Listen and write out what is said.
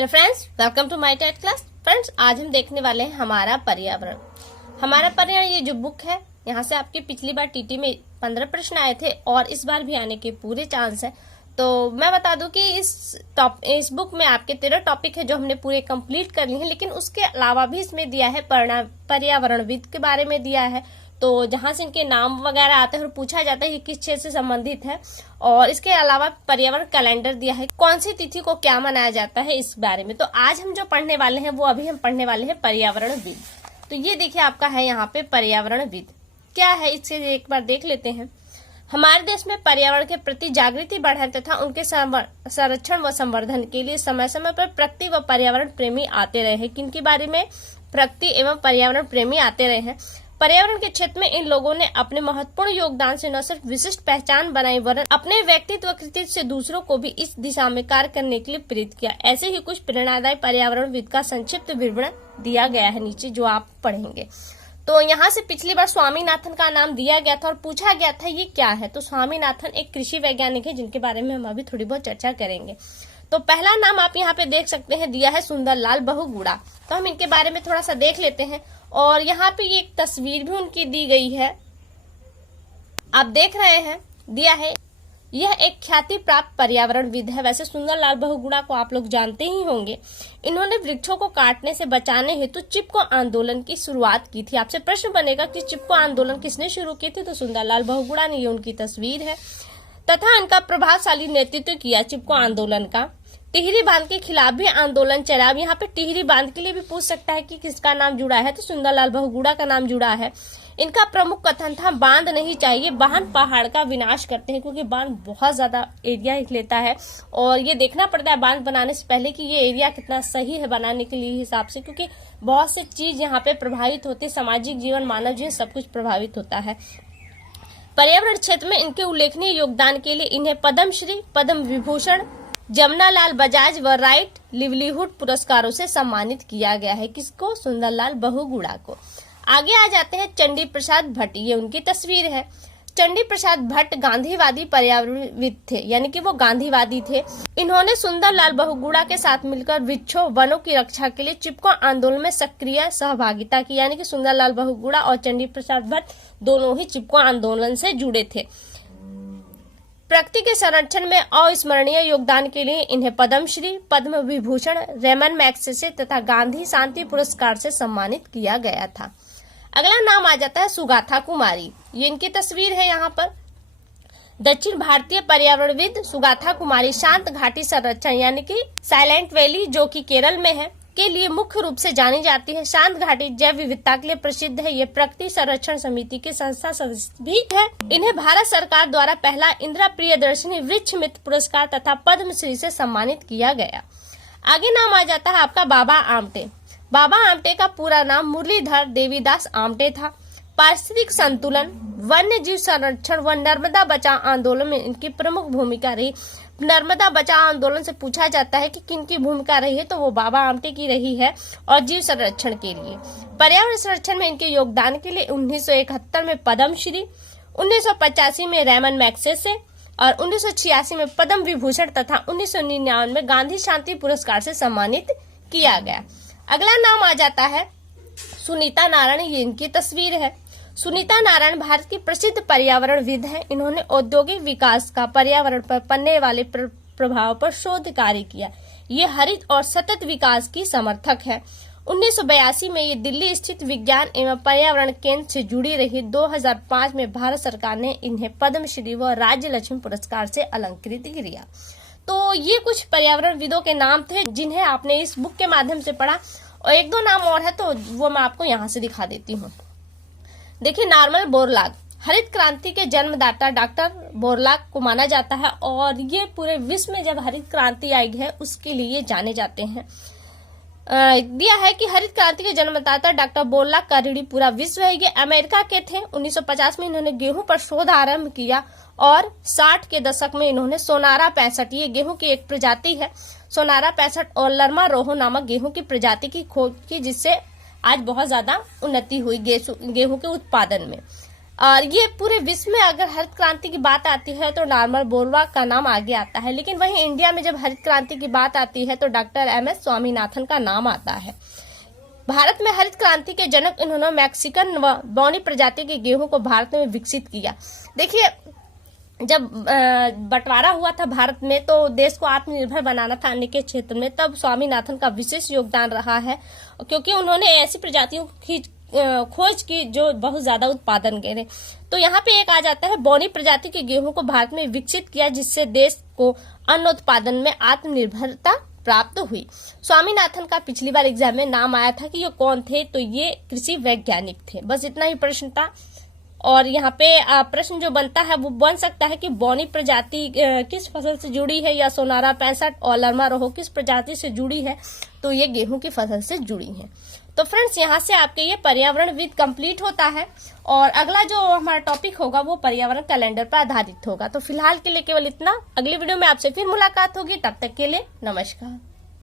Hello friends, welcome to my TET class. Friends, आज हम देखने वाले हैं हमारा पर्यावरण। हमारा पर्यावरण ये जो बुक है, यहाँ से आपकी पिछली बार टीटी में 15 प्रश्न आए थे और इस बार भी आने के पूरे चांस है। तो मैं बता दूं कि इस बुक में आपके 13 टॉपिक है जो हमने पूरे कंप्लीट कर लिए हैं, लेकिन उसके अलावा भी इसमें दिया है पर्यावरणविद के बारे में दिया है। तो जहां से इनके नाम वगैरह आते हैं और पूछा जाता है कि किस क्षेत्र से संबंधित है, और इसके अलावा पर्यावरण कैलेंडर दिया है, कौन सी तिथि को क्या मनाया जाता है इस बारे में। तो आज हम जो पढ़ने वाले हैं वो अभी हम पढ़ने वाले हैं पर्यावरणविद। तो ये देखिए आपका है यहाँ पे पर्यावरणविद क्या है, इससे एक बार देख लेते हैं। हमारे देश में पर्यावरण के प्रति जागृति बढ़ाने तथा उनके संरक्षण व संवर्धन के लिए समय समय पर प्रकृति व पर्यावरण प्रेमी आते रहे हैं। किनके बारे में? प्रकृति एवं पर्यावरण प्रेमी आते रहे हैं। पर्यावरण के क्षेत्र में इन लोगों ने अपने महत्वपूर्ण योगदान से न सिर्फ विशिष्ट पहचान बनाई, वरन अपने व्यक्तित्व कृतित्व से दूसरों को भी इस दिशा में कार्य करने के लिए प्रेरित किया। ऐसे ही कुछ प्रेरणादायी पर्यावरणविद का संक्षिप्त विवरण दिया गया है नीचे, जो आप पढ़ेंगे। तो यहाँ से पिछली बार स्वामीनाथन का नाम दिया गया था और पूछा गया था ये क्या है। तो स्वामीनाथन एक कृषि वैज्ञानिक है जिनके बारे में हम अभी थोड़ी बहुत चर्चा करेंगे। तो पहला नाम आप यहाँ पे देख सकते हैं, दिया है सुंदरलाल बहुगुणा। तो हम इनके बारे में थोड़ा सा देख लेते हैं। और यहाँ पे एक तस्वीर भी उनकी दी गई है, आप देख रहे हैं, दिया है। यह एक ख्याति प्राप्त पर्यावरणविद है। वैसे सुंदरलाल बहुगुणा को आप लोग जानते ही होंगे। इन्होंने वृक्षों को काटने से बचाने हेतु चिपको आंदोलन की शुरुआत की थी। आपसे प्रश्न बनेगा कि चिपको आंदोलन किसने शुरू की थी? तो सुंदरलाल बहुगुणा ने, ये उनकी तस्वीर है। तथा इनका प्रभावशाली नेतृत्व किया चिपको आंदोलन का। टिहरी बांध के खिलाफ भी आंदोलन चला। अब यहाँ पे टिहरी बांध के लिए भी पूछ सकता है कि किसका नाम जुड़ा है, तो सुंदरलाल बहुगुणा का नाम जुड़ा है। इनका प्रमुख कथन था, बांध नहीं चाहिए, बांध पहाड़ का विनाश करते हैं, क्योंकि बांध बहुत ज्यादा एरिया लेता है और ये देखना पड़ता है बांध बनाने से पहले कि ये एरिया कितना सही है बनाने के लिए हिसाब से, क्योंकि बहुत से चीज यहाँ पे प्रभावित होती है, सामाजिक जीवन, मानव जीवन, सब कुछ प्रभावित होता है। पर्यावरण क्षेत्र में इनके उल्लेखनीय योगदान के लिए इन्हें पद्मश्री, पद्म विभूषण, जमनालाल बजाज व राइट लिवलीहुड पुरस्कारों से सम्मानित किया गया है। किसको? सुंदरलाल बहुगुणा को। आगे आ जाते हैं चंडी प्रसाद भट्ट, ये उनकी तस्वीर है। चंडी प्रसाद भट्ट गांधीवादी पर्यावरणविद थे, यानी कि वो गांधीवादी थे। इन्होंने सुंदरलाल बहुगुणा के साथ मिलकर वृक्षों, वनों की रक्षा के लिए चिपको आंदोलन में सक्रिय सहभागिता की। यानी कि सुंदरलाल बहुगुणा और चंडी प्रसाद भट्ट दोनों ही चिपको आंदोलन से जुड़े थे। प्रकृति के संरक्षण में अविस्मरणीय योगदान के लिए इन्हें पद्मश्री, पद्म विभूषण, रेमन मैग्सेसे तथा गांधी शांति पुरस्कार से सम्मानित किया गया था। अगला नाम आ जाता है सुगाथा कुमारी, ये इनकी तस्वीर है यहाँ पर। दक्षिण भारतीय पर्यावरणविद सुगाथा कुमारी शांत घाटी संरक्षण, यानी कि साइलेंट वैली, जो कि केरल में है, के लिए मुख्य रूप से जानी जाती है। शांत घाटी जैव विविधता के लिए प्रसिद्ध है। ये प्रकृति संरक्षण समिति के संस्था सदस्य भी है। इन्हें भारत सरकार द्वारा पहला इंदिरा प्रियदर्शनी वृक्ष मित्र पुरस्कार तथा पद्मश्री से सम्मानित किया गया। आगे नाम आ जाता है आपका बाबा आमटे। बाबा आमटे का पूरा नाम मुरलीधर देवीदास आमटे था। पारिस्थितिक संतुलन, वन्य जीव संरक्षण व नर्मदा बचाओ आंदोलन में इनकी प्रमुख भूमिका रही। नर्मदा बचाओ आंदोलन से पूछा जाता है कि किन की भूमिका रही है, तो वो बाबा आमटे की रही है, और जीव संरक्षण के लिए। पर्यावरण संरक्षण में इनके योगदान के लिए 1971 में पद्मश्री, 1985 में रेमन मैग्सेसे और 1986 में पद्म विभूषण तथा 1999 में गांधी शांति पुरस्कार से सम्मानित किया गया। अगला नाम आ जाता है सुनीता नारायण, ये इनकी तस्वीर है। सुनीता नारायण भारत की प्रसिद्ध पर्यावरणविद है। इन्होंने औद्योगिक विकास का पर्यावरण पर पड़ने वाले प्रभाव पर शोध कार्य किया। ये हरित और सतत विकास की समर्थक है। 1982 में ये दिल्ली स्थित विज्ञान एवं पर्यावरण केंद्र से जुड़ी रही। 2005 में भारत सरकार ने इन्हें पद्मश्री व राज्य लक्ष्मी पुरस्कार से अलंकृत किया। तो ये कुछ पर्यावरणविदों के नाम थे जिन्हें आपने इस बुक के माध्यम से पढ़ा, और एक दो नाम और है तो वो मैं आपको यहाँ से दिखा देती हूँ। देखिए, नॉर्मन बोरलॉग हरित क्रांति के जन्मदाता डॉक्टर बोरलॉग को माना जाता है, और ये पूरे विश्व में जब हरित क्रांति आई है उसके लिए जाने जाते हैं। दिया है कि हरित क्रांति के जन्मदाता डॉक्टर बोरलॉग का ऋणी पूरा विश्व है। ये अमेरिका के थे। 1950 में इन्होंने गेहूं पर शोध आरंभ किया और 60 के दशक में इन्होंने सोनारा 65, ये गेहूं की एक प्रजाति है, सोनारा 65 और लरमा रोहो नामक गेहूं की प्रजाति की खोज की, जिससे आज बहुत ज्यादा उन्नति हुई गेहूं के उत्पादन में। और ये पूरे विश्व में अगर हरित क्रांति की बात आती है तो नॉर्मन बोरलॉग का नाम आगे आता है, लेकिन वहीं इंडिया में जब हरित क्रांति की बात आती है तो डॉक्टर MS स्वामीनाथन का नाम आता है। भारत में हरित क्रांति के जनक इन्होंने मैक्सिकन व बौनी प्रजाति के गेहूं को भारत में विकसित किया। देखिए, जब बंटवारा हुआ था भारत में तो देश को आत्मनिर्भर बनाना था अन्य के क्षेत्र में, तब स्वामीनाथन का विशेष योगदान रहा है, क्योंकि उन्होंने ऐसी प्रजातियों की खोज की जो बहुत ज्यादा उत्पादन करे। तो यहाँ पे एक आ जाता है, बौनी प्रजाति के गेहूं को भारत में विकसित किया, जिससे देश को अन्न उत्पादन में आत्मनिर्भरता प्राप्त हुई। स्वामीनाथन का पिछली बार एग्जाम में नाम आया था कि ये कौन थे, तो ये कृषि वैज्ञानिक थे। बस इतना ही प्रश्न था। और यहाँ पे प्रश्न जो बनता है वो बन सकता है कि बौनी प्रजाति किस फसल से जुड़ी है, या सोनारा 65 और लरमा रोहो किस प्रजाति से जुड़ी है, तो ये गेहूं की फसल से जुड़ी है। तो फ्रेंड्स, यहाँ से आपके ये पर्यावरण विद कंप्लीट होता है, और अगला जो हमारा टॉपिक होगा वो पर्यावरण कैलेंडर पर आधारित होगा। तो फिलहाल के लिए केवल इतना। अगली वीडियो में आपसे फिर मुलाकात होगी, तब तक के लिए नमस्कार।